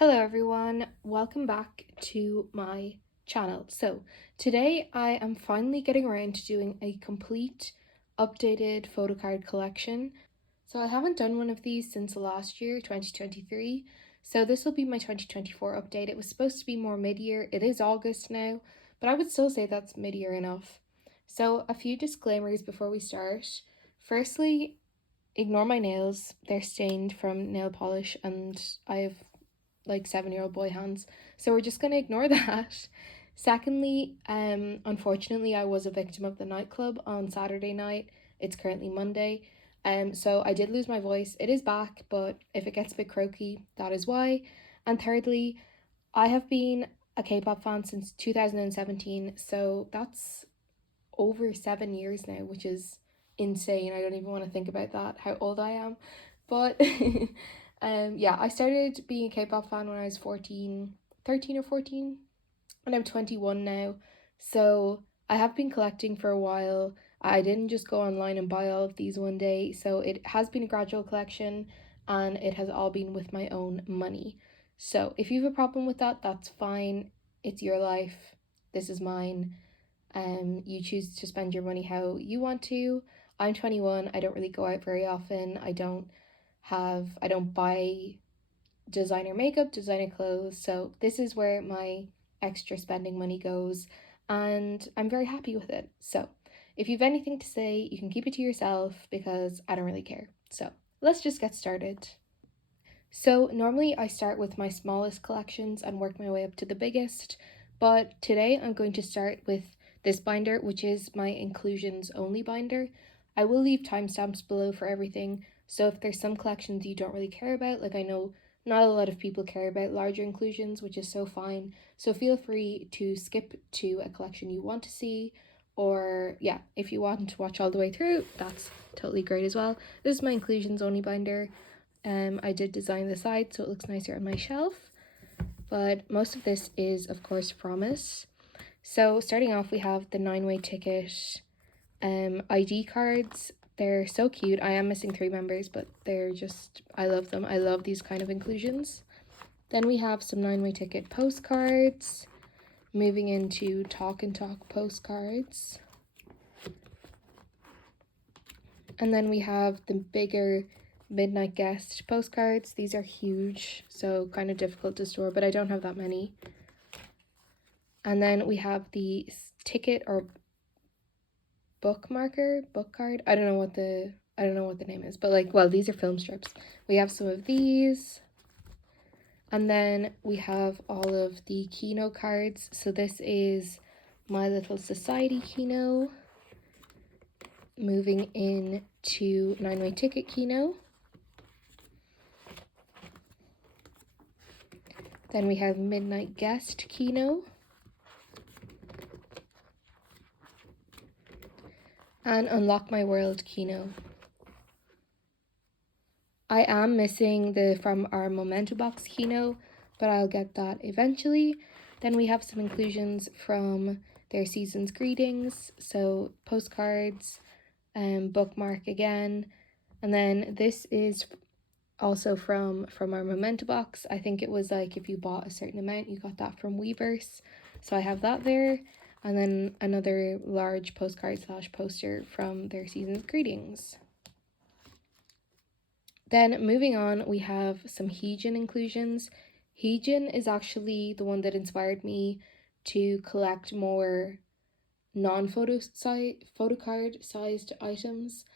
Hello everyone, welcome back to my channel. So today I am finally getting around to doing a complete updated photocard collection. So I haven't done one of these since last year, 2023. So this will be my 2024 update. It was supposed to be more mid-year. It is August now, but I would still say that's mid-year enough. So a few disclaimers before we start. Firstly, ignore my nails. They're stained from nail polish and I have like 7-year-old boy hands, so we're just gonna ignore that. Secondly, unfortunately I was a victim of the nightclub on Saturday night. It's currently Monday, so I did lose my voice. It is back, but if it gets a bit croaky, that is why. And thirdly, I have been a K-pop fan since 2017, so that's over 7 years now, which is insane. I don't even want to think about that, how old I am. But yeah, I started being a K-pop fan when I was 13 or 14, and I'm 21 now. So I have been collecting for a while. I didn't just go online and buy all of these one day, so it has been a gradual collection and it has all been with my own money. So if you have a problem with that, that's fine. It's your life. This is mine. You choose to spend your money how you want to. I'm 21. I don't really go out very often. I don't buy designer makeup, designer clothes. So this is where my extra spending money goes, and I'm very happy with it. So if you have anything to say, you can keep it to yourself because I don't really care. So let's just get started. So normally I start with my smallest collections and work my way up to the biggest, but today I'm going to start with this binder, which is my inclusions only binder. I will leave timestamps below for everything, so if there's some collections you don't really care about, like I know not a lot of people care about larger inclusions, which is so fine, so feel free to skip to a collection you want to see, or yeah, if you want to watch all the way through, that's totally great as well. This is my inclusions only binder. I did design the side so it looks nicer on my shelf, but most of this is of course Fromis. So starting off, we have the 9-way ticket ID cards. They're so cute. I am missing 3 members, but they're just, I love them. I love these kind of inclusions. Then we have some 9-way ticket postcards. Moving into talk and talk postcards. And then we have the bigger midnight guest postcards. These are huge, so kind of difficult to store, but I don't have that many. And then we have the ticket or book card. I don't know what the name is, but like, well, these are film strips. We have some of these. And then we have all of the Kino cards. So this is My Little Society Kino. Moving in to 9-way ticket Kino. Then we have Midnight Guest Kino. And Unlock My World Kino. I am missing the From Our Memento Box Kino, but I'll get that eventually. Then we have some inclusions from their season's greetings, so postcards, bookmark again. And then this is also from Our Memento Box. I think it was like if you bought a certain amount, you got that from Weverse. So I have that there. And then another large postcard / poster from their season's greetings. Then moving on, we have some heejin inclusions. Heejin is actually the one that inspired me to collect more photocard sized items.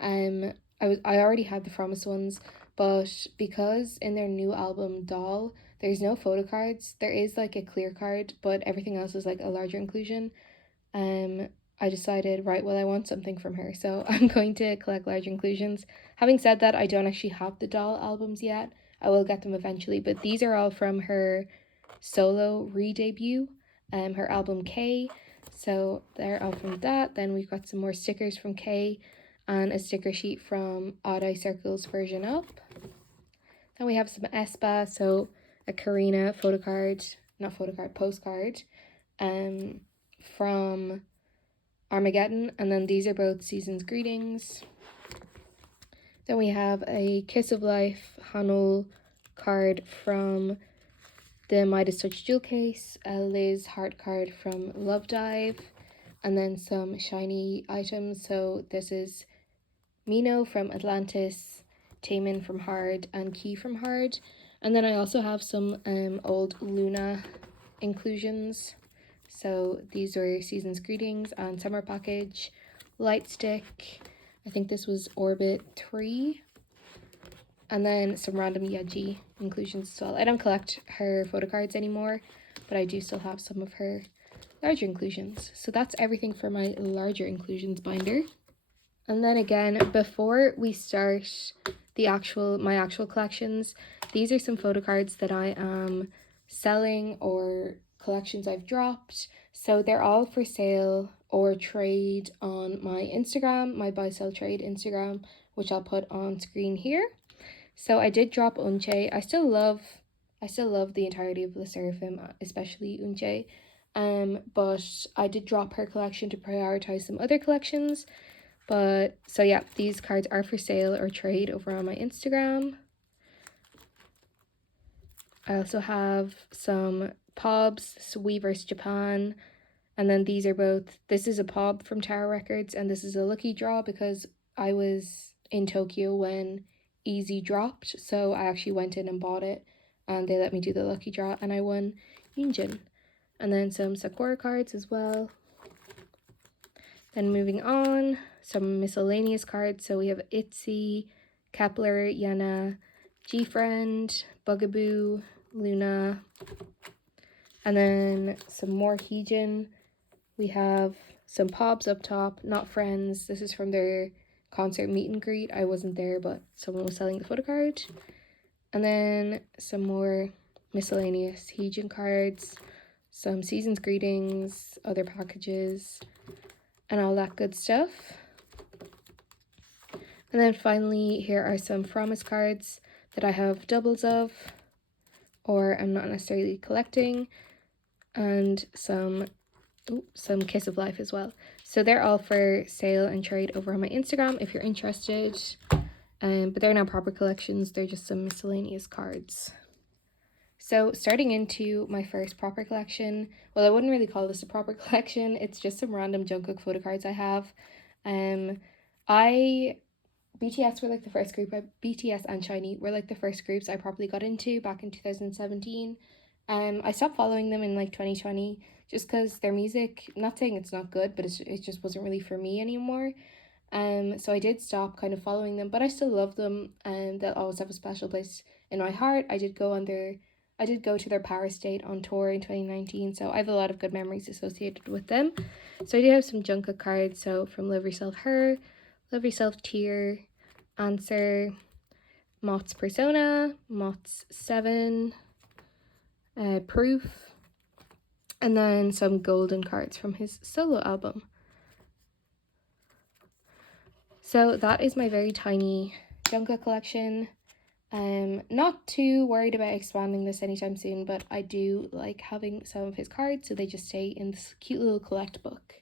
I already had the Fromis ones, but because in their new album Doll, there's no photocards. There is like a clear card, but everything else is like a larger inclusion. I decided, right, well, I want something from her, so I'm going to collect large inclusions. Having said that, I don't actually have the Doll albums yet. I will get them eventually, but these are all from her solo re-debut, her album K, so they're all from that. Then we've got some more stickers from K and a sticker sheet from Odd Eye Circle's Version Up. Then we have some aespa, so a Karina postcard, from Armageddon, and then these are both season's greetings. Then we have a Kiss of Life Hanul card from the Midas Touch jewel case, a Liz heart card from Love Dive, and then some shiny items. So this is Mino from Atlantis, Taemin from Hard, and Key from Hard. And then I also have some old Loona inclusions. So these are Season's Greetings and Summer Package, Light Stick, I think this was Orbit 3, and then some random Yeji inclusions as well. I don't collect her photocards anymore, but I do still have some of her larger inclusions. So that's everything for my larger inclusions binder. And then again, before we start my actual collections, these are some photocards that I am selling or collections I've dropped. So they're all for sale or trade on my Instagram, my buy sell trade Instagram, which I'll put on screen here. So I did drop Unche. I still love the entirety of lesserafim, especially Unche. But I did drop her collection to prioritize some other collections. But so yeah, these cards are for sale or trade over on my Instagram. I also have some pobs, so Weverse Japan, and then these are both, this is a pob from Tower Records and this is a lucky draw because I was in Tokyo when Easy dropped, so I actually went in and bought it and they let me do the lucky draw and I won Yunjin. And then some Sakura cards as well. Then moving on, some miscellaneous cards. So we have Itzy, Kepler, Yena, gfriend, Bugaboo, Loona, and then some more heejin. We have some pobs up top, Not Friends. This is from their concert meet and greet. I wasn't there, but someone was selling the photocard. And then some more miscellaneous heejin cards, some Season's Greetings, other packages, and all that good stuff. And then finally, here are some Fromis cards that I have doubles of, or I'm not necessarily collecting, and some Kiss of Life as well. So they're all for sale and trade over on my Instagram if you're interested. But they're not proper collections, they're just some miscellaneous cards. So starting into my first proper collection, well, I wouldn't really call this a proper collection, it's just some random Jungkook photo cards I have. BTS were like the first group, BTS and shinee were like the first groups I properly got into back in 2017. I stopped following them in like 2020 just because their music, not saying it's not good, but it just wasn't really for me anymore. So I did stop kind of following them, but I still love them and they'll always have a special place in my heart. I did go to their Paris date on tour in 2019, so I have a lot of good memories associated with them. So I do have some Jungkook cards, so from Love Yourself Her, Love Yourself Tear, Answer, Mott's Persona, Mott's 7, Proof, and then some golden cards from his solo album. So that is my very tiny Jungkook collection. Not too worried about expanding this anytime soon, but I do like having some of his cards so they just stay in this cute little collect book.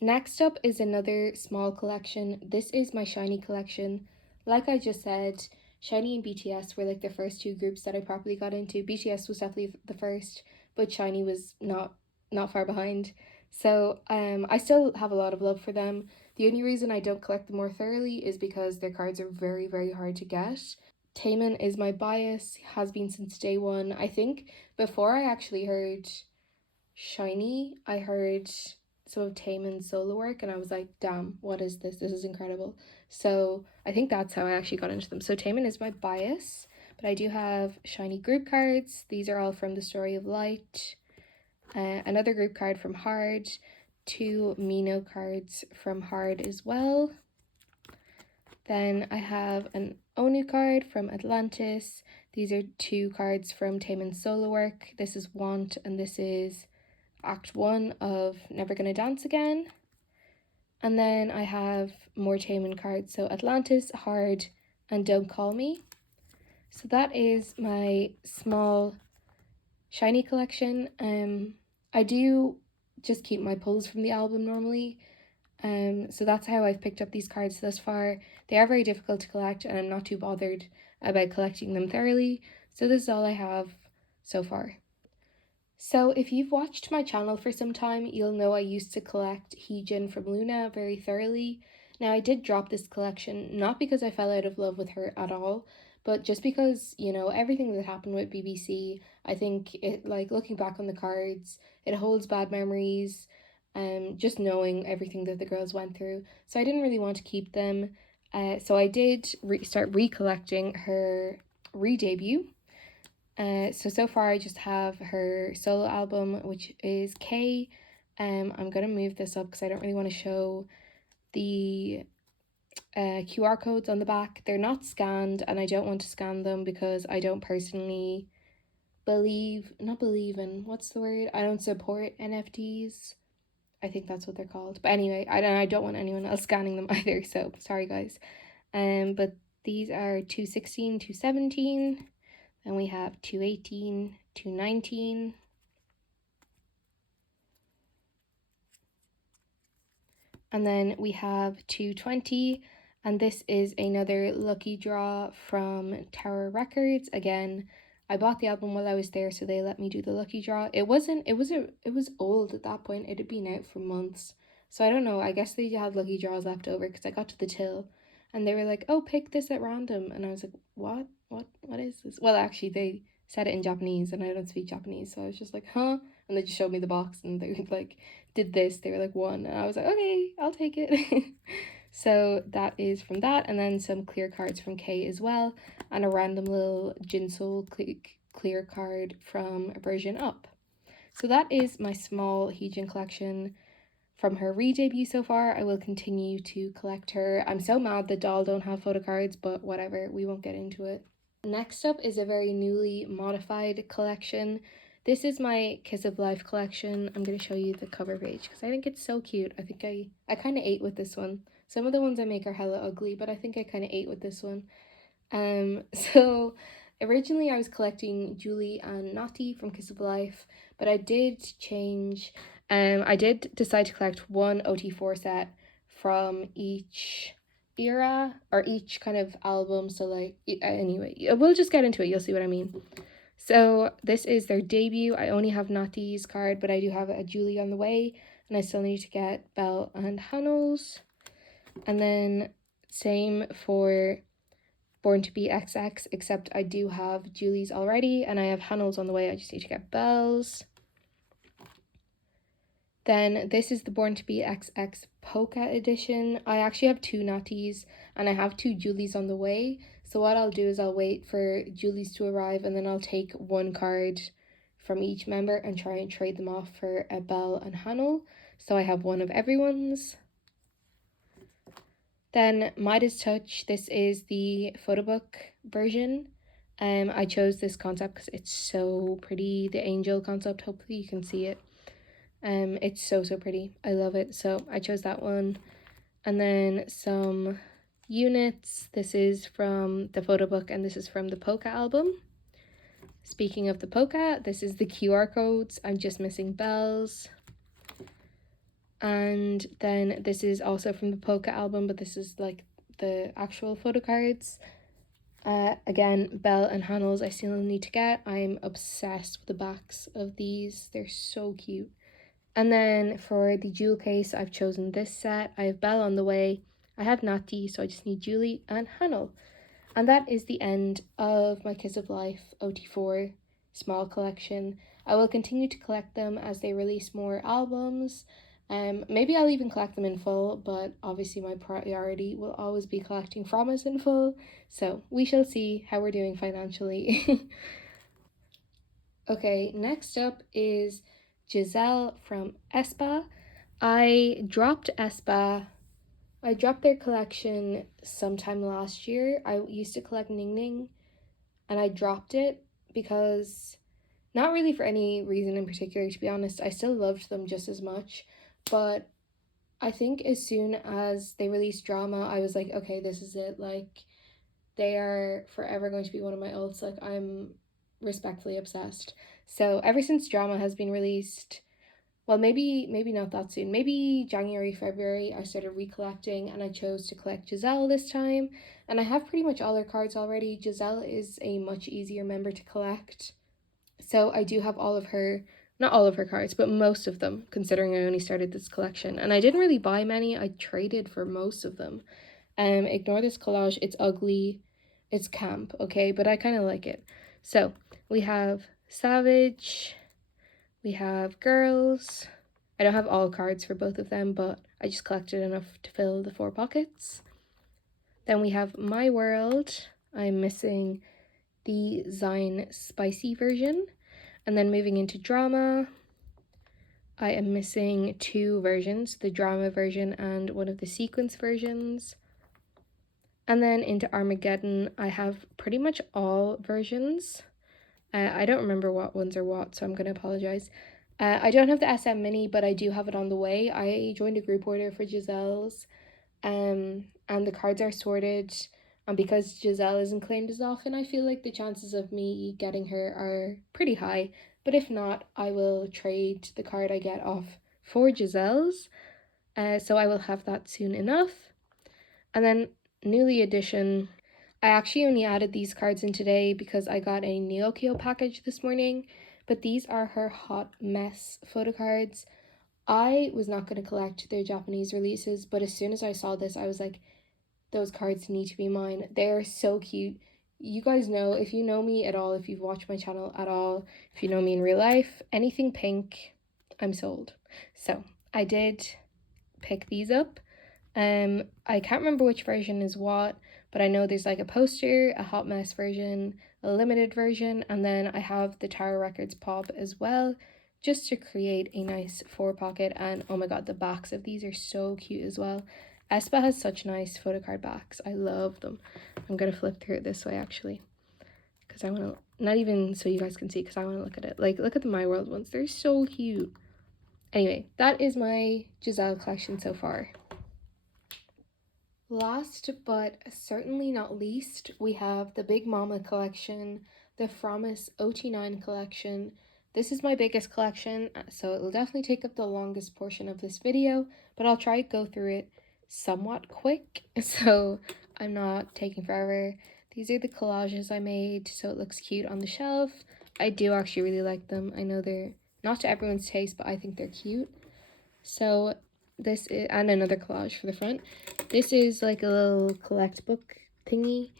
Next up is another small collection. This is my shinee collection. Like I just said, shinee and BTS were like the first two groups that I properly got into. BTS was definitely the first, but shinee was not far behind. So I still have a lot of love for them. The only reason I don't collect them more thoroughly is because their cards are very, very hard to get. Taemin is my bias, has been since day one. I think before I actually heard shinee, I heard some of Taemin's solo work and I was like, damn, what is this? This is incredible. So I think that's how I actually got into them. So Taemin is my bias, but I do have shinee group cards. These are all from The Story of Light. Another group card from Hard, 2 Mino cards from Hard as well. Then I have an Onu card from Atlantis. These are 2 cards from Taemin's solo work. This is Want and this is Act 1 of Never Gonna Dance Again. And then I have more Taemin cards, so Atlantis, Hard, and Don't Call Me. So that is my small shinee collection. I do just keep my pulls from the album normally. So that's how I've picked up these cards thus far. They are very difficult to collect and I'm not too bothered about collecting them thoroughly. So this is all I have so far. So if you've watched my channel for some time, you'll know I used to collect heejin from Loona very thoroughly. Now I did drop this collection, not because I fell out of love with her at all, but just because, you know, everything that happened with BBC, I think it, like, looking back on the cards, it holds bad memories, just knowing everything that the girls went through. So I didn't really want to keep them. So I did start recollecting her re-debut. So far I just have her solo album, which is K. I'm gonna move this up because I don't really want to show the QR codes on the back. They're not scanned, and I don't want to scan them because I don't personally not believe in, what's the word? I don't support NFTs. I think that's what they're called. But anyway, I don't want anyone else scanning them either, so sorry guys. But these are 216, 217. Then we have 218, 219. And then we have 220. And this is another lucky draw from Tower Records. Again, I bought the album while I was there, so they let me do the lucky draw. It was old at that point. It had been out for months. So I don't know. I guess they had lucky draws left over because I got to the till and they were like, "Oh, pick this at random." And I was like, "What? What is this?" Well, actually, they said it in Japanese and I don't speak Japanese, so I was just like, "Huh?" And they just showed me the box and they were like, did this. They were like, one, and I was like, okay, I'll take it. So that is from that, and then some clear cards from K as well, and a random little Jinsoul clear card from Version Up. So that is my small heejin collection from her re-debut so far. I will continue to collect her. I'm so mad that Doll don't have photo cards, but whatever, we won't get into it. Next up is a very newly modified collection. This is my Kiss of Life collection. I'm going to show you the cover page because I think it's so cute. I think I kind of ate with this one. Some of the ones I make are hella ugly, but I think I kind of ate with this one. So originally I was collecting Julie and Naughty from Kiss of Life, but I did change. I did decide to collect one OT4 set from each era or each kind of album. So like, anyway, we'll just get into it. You'll see what I mean. So this is their debut. I only have Naughty's card, but I do have a Julie on the way, and I still need to get Belle and Hannah's. And then same for Born to be XX, except I do have Julie's already, and I have Hannah's on the way. I just need to get Belle's. Then this is the Born to be XX Polka edition. I actually have two Naughty's, and I have two Julie's on the way. So what I'll do is I'll wait for Julie's to arrive, and then I'll take one card from each member and try and trade them off for a Belle and Hannah. So I have one of everyone's. Then Midas Touch, this is the photo book version. I chose this concept because it's so pretty, the angel concept. Hopefully you can see it. It's so pretty. I love it. So I chose that one. And then some units. This is from the photo book and this is from the Polka album. Speaking of the Polka, this is the QR codes. I'm just missing Belle's. And then this is also from the Polka album, but this is like the actual photo cards. Again, Belle and Hannah's I still need to get. I'm obsessed with the backs of these. They're so cute. And then for the jewel case, I've chosen this set. I have Belle on the way. I have Natty, so I just need Julie and Hannah. And that is the end of my Kiss of Life OT4 small collection. I will continue to collect them as they release more albums. Maybe I'll even collect them in full, but obviously my priority will always be collecting fromis in full. So we shall see how we're doing financially. Okay, next up is Giselle from aespa. I dropped aespa. I dropped their collection sometime last year. I used to collect Ning Ning and I dropped it because, not really for any reason in particular, to be honest. I still loved them just as much, but I think as soon as they released Drama, I was like, okay, this is it. Like, they are forever going to be one of my ults. Like, I'm respectfully obsessed. So ever since Drama has been released, well, maybe not that soon, maybe January, February, I started recollecting and I chose to collect Giselle this time. And I have pretty much all her cards already. Giselle is a much easier member to collect. So I do have all of her, not all of her cards, but most of them, considering I only started this collection. And I didn't really buy many, I traded for most of them. Ignore this collage, it's ugly, it's camp, okay, but I kind of like it. So we have Savage, we have Girls. I don't have all cards for both of them, but I just collected enough to fill the 4 pockets. Then we have My World. I'm missing the Zine spicy version. And then moving into Drama, I am missing 2 versions, the drama version and one of the sequence versions. And then into Armageddon, I have pretty much all versions. I don't remember what ones are what, so I'm going to apologize. I don't have the SM Mini, but I do have it on the way. I joined a group order for Giselle's, and the cards are sorted. And because Giselle isn't claimed as often, I feel like the chances of me getting her are pretty high. But if not, I will trade the card I get off for Giselle's. So I will have that soon enough. And then newly edition, I actually only added these cards in today because I got a Neokyo package this morning, but these are her hot mess photo cards. I was not going to collect their Japanese releases, but as soon as I saw this, I was like, those cards need to be mine. They're so cute. You guys know, if you know me at all, if you've watched my channel at all, if you know me in real life, anything pink, I'm sold. So I did pick these up. I can't remember which version is what, but I know there's like a poster, a hot mess version, a limited version, and then I have the Tower Records pop as well, just to create a nice 4 pocket. And oh my god, the backs of these are so cute as well. aespa has such nice photocard backs. I love them. I'm gonna flip through it this way actually, because I want to, not even so you guys can see, because I want to look at it. Like, look at the My World ones. They're so cute. Anyway, that is my Giselle collection so far. Last but certainly not least, we have the Big Mama collection, the Fromis OT9 collection. This is my biggest collection, so it will definitely take up the longest portion of this video, but I'll try to go through it somewhat quick, so I'm not taking forever. These are the collages I made, so it looks cute on the shelf. I do actually really like them. I know they're not to everyone's taste, but I think they're cute. So this is, and another collage for the front. This is like a little collect book thingy.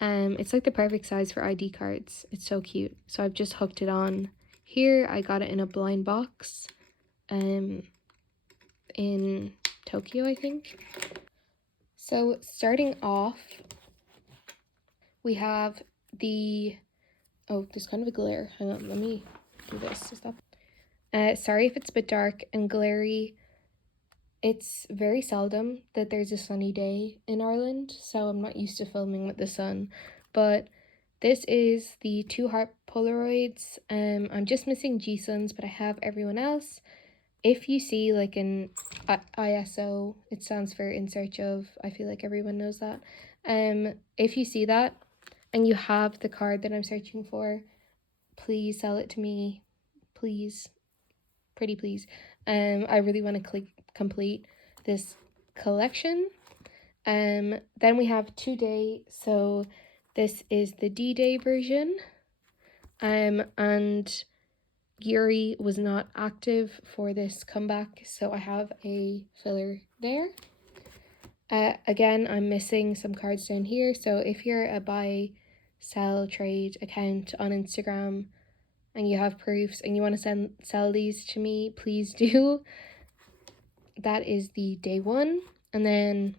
It's like the perfect size for ID cards. It's so cute. So I've just hooked it on here. I got it in a blind box in Tokyo, I think. So starting off, we have the, oh, there's kind of a glare. Hang on, let me do this to stop. Sorry if it's a bit dark and glary. It's very seldom that there's a sunny day in Ireland, so I'm not used to filming with the sun. But this is the 2 heart Polaroids. I'm just missing G-Suns, but I have everyone else. If you see like an ISO, it stands for in search of, I feel like everyone knows that. If you see that and you have the card that I'm searching for, please sell it to me, please, pretty please. I really want to complete this collection. Then we have Today, so this is the D-Day version. And Yuri was not active for this comeback, so I have a filler there. Again, I'm missing some cards down here, so if you're a buy, sell, trade account on Instagram and you have proofs and you want to sell these to me, please do. That is the day 1. And then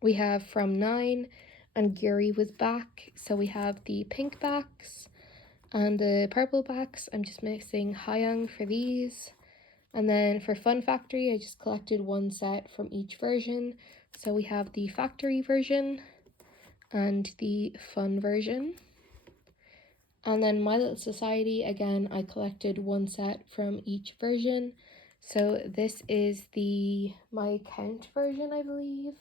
we have From 9, and Guri was back, so we have the pink backs and the purple backs. I'm just missing Hyung for these. And then for Fun Factory, I just collected 1 set from each version. So we have the factory version and the fun version. And then My Little Society, again, I collected 1 set from each version. So this is the My Count version, I believe.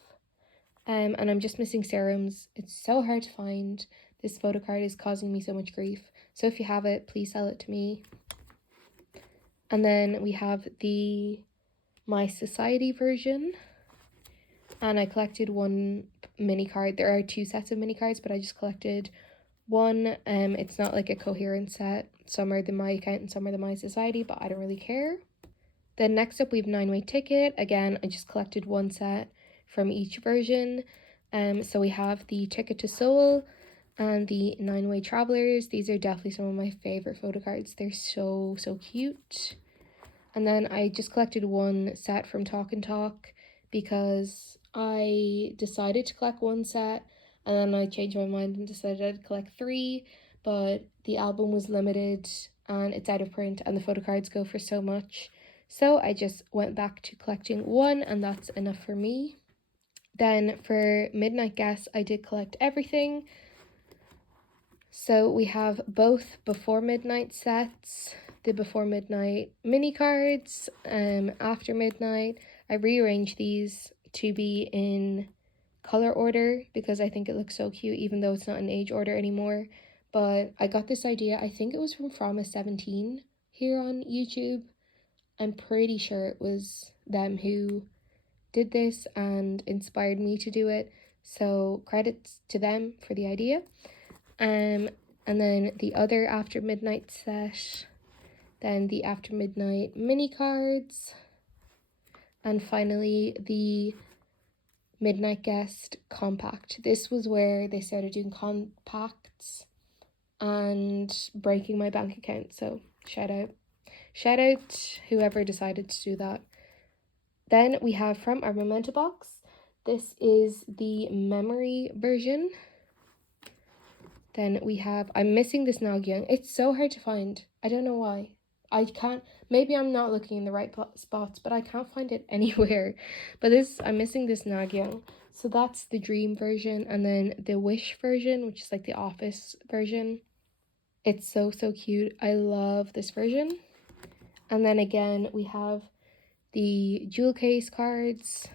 And I'm just missing serums. It's so hard to find. This photo card is causing me so much grief. So if you have it, please sell it to me. And then we have the My Society version. And I collected 1 mini card. There are 2 sets of mini cards, but I just collected 1. It's not like a coherent set, some are the My account and some are the My Society, but I don't really care. Then next up we have 9-Way Ticket. Again, I just collected one set from each version. So we have the Ticket to Seoul and the 9-Way Travelers. These are definitely some of my favorite photo cards. They're so cute. And then I just collected one set from Talk and Talk because I decided to collect one set and then I changed my mind and decided I'd collect 3, but the album was limited and it's out of print and the photo cards go for so much. So I just went back to collecting 1 and that's enough for me. Then for Midnight Guess, I did collect everything. So we have both Before Midnight sets, the Before Midnight mini cards, After Midnight. I rearranged these to be in color order because I think it looks so cute, even though it's not in age order anymore. But I got this idea, I think it was from fromis17 here on YouTube. I'm pretty sure it was them who did this and inspired me to do it. So credits to them for the idea. And then the other After Midnight set, then the After Midnight mini cards, and finally the Midnight Guest compact. This was where they started doing compacts and breaking my bank account, so shout out whoever decided to do that. Then we have from our memento box, this is the memory version. Then we have, I'm missing this Nagyang. It's so hard to find. I don't know why. I can't, maybe I'm not looking in the right spots, but I can't find it anywhere. But I'm missing this Nagyang. So that's the dream version. And then the wish version, which is like the office version. It's so cute. I love this version. And then again, we have the jewel case cards,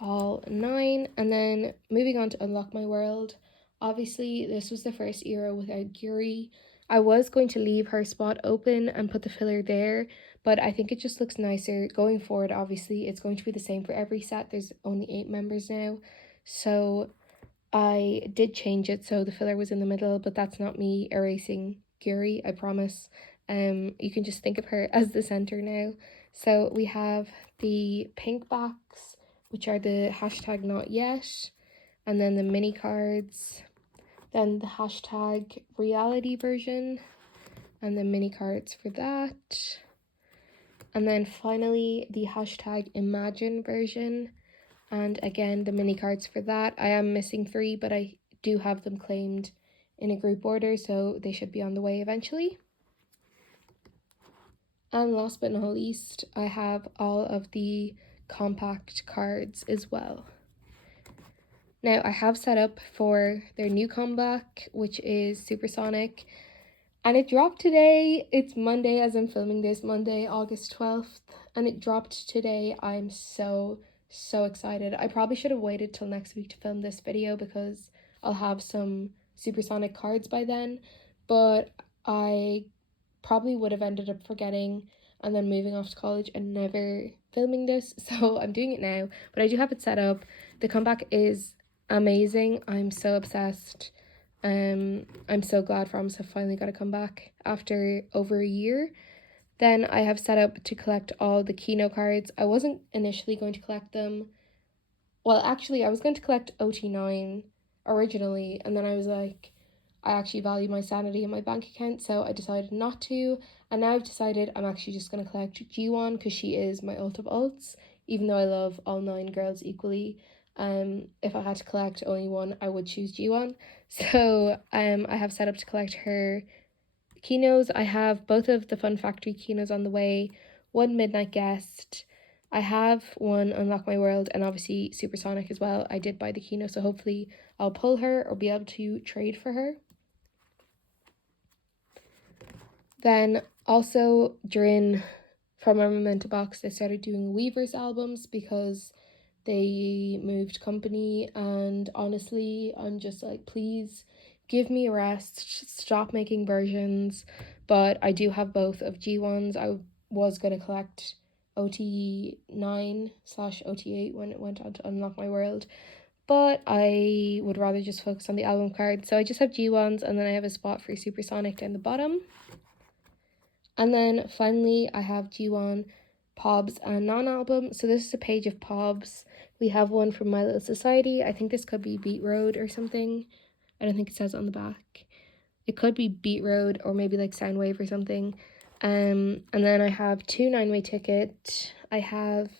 all 9. And then moving on to Unlock My World. Obviously, this was the first era without Guri. I was going to leave her spot open and put the filler there, but I think it just looks nicer. Going forward, obviously, it's going to be the same for every set. There's only 8 members now. So I did change it so the filler was in the middle, but that's not me erasing Guri, I promise. You can just think of her as the center now. So we have the pink backs, which are the hashtag not yet, and then the mini cards, then the hashtag reality version, and the mini cards for that, and then finally the hashtag imagine version, and again the mini cards for that. I am missing 3, but I do have them claimed in a group order, so they should be on the way eventually. And last but not least, I have all of the compact cards as well. Now, I have set up for their new comeback, which is Supersonic, and it dropped today. It's Monday as I'm filming this, Monday, August 12th, and it dropped today. I'm so excited. I probably should have waited till next week to film this video because I'll have some Supersonic cards by then, but I probably would have ended up forgetting and then moving off to college and never filming this, so I'm doing it now. But I do have it set up. The comeback is amazing. I'm so obsessed. I'm so glad Fromis have finally got to come back after over a year. Then I have set up to collect all the Kino cards. I wasn't initially going to collect them. Well, actually, I was going to collect OT9 originally, and then I was like, I actually value my sanity in my bank account, so I decided not to. And now I've decided I'm actually just going to collect G1 because she is my ult of ults, even though I love all 9 girls equally. If I had to collect only one, I would choose G1. So I have set up to collect her Kinos. I have both of the Fun Factory Kinos on the way, one Midnight Guest. I have one Unlock My World and obviously Supersonic as well. I did buy the Kino, so hopefully I'll pull her or be able to trade for her. Then also during from our memento box, they started doing Weavers albums because they moved company, and honestly I'm just like, please give me a rest, stop making versions. But I do have both of G1s. I was going to collect OT9/OT8 when it went on to Unlock My World, but I would rather just focus on the album card. So I just have G1s, and then I have a spot for Supersonic down the bottom. And then finally I have G1 Pobs and non-album. So this is a page of Pobs. We have one from My Little Society. I think this could be Beat Road or something. I don't think it says it on the back. It could be Beat Road or maybe like Soundwave or something. And then I have 2 9-way ticket. I have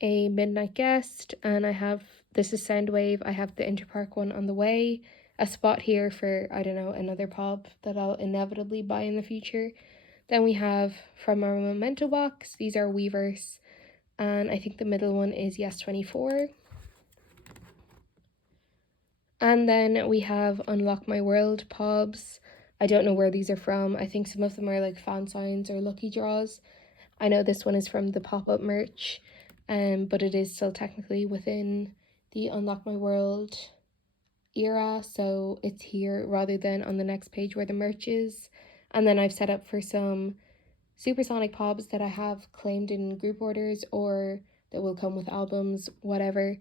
a Midnight Guest, and I have, this is Soundwave. I have the Interpark one on the way. A spot here for, I don't know, another pop that I'll inevitably buy in the future. Then we have from our Memento box, these are Weverse, and I think the middle one is Yes24. And then we have Unlock My World Pobs. I don't know where these are from. I think some of them are like fan signs or lucky draws. I know this one is from the pop-up merch, but it is still technically within the Unlock My World era, so it's here rather than on the next page where the merch is. And then I've set up for some Supersonic Pobs that I have claimed in group orders or that will come with albums, whatever.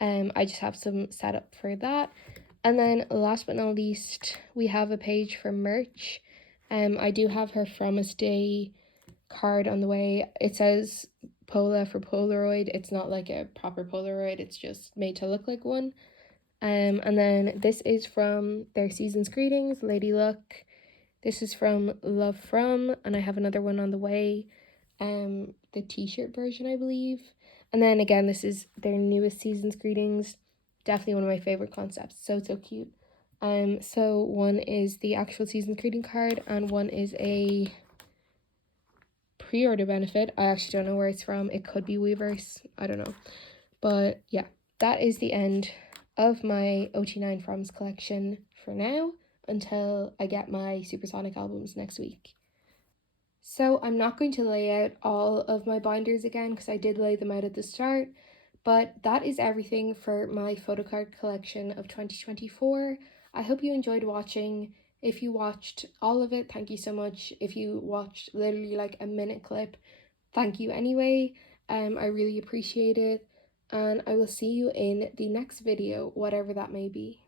I just have some set up for that. And then last but not least, we have a page for merch. I do have her Fromis Day card on the way. It says Pola for Polaroid. It's not like a proper Polaroid, it's just made to look like one. And then this is from their Season's Greetings, Lady Luck. This is from Love From, and I have another one on the way, the t-shirt version, I believe. And then again, this is their newest Season's Greetings. Definitely one of my favorite concepts. So cute. So one is the actual Season's Greeting card, and one is a pre-order benefit. I actually don't know where it's from. It could be Weverse. I don't know. But yeah, that is the end of my OT9 Froms collection for now, until I get my Supersonic albums next week. So I'm not going to lay out all of my binders again because I did lay them out at the start, but that is everything for my photocard collection of 2024. I hope you enjoyed watching. If you watched all of it, thank you so much. If you watched literally like a minute clip, thank you anyway. I really appreciate it, and I will see you in the next video, whatever that may be.